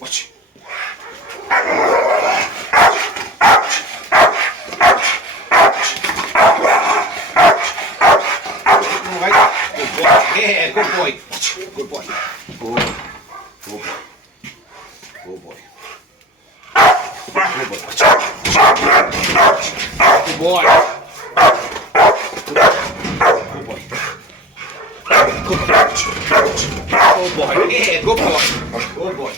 Watch. Right. Good boy. Yeah, good boy. Good boy. Good boy. Good boy. Good boy. Good boy. Good boy. Good boy. Good boy. Good boy. Yeah, good boy. Good boy.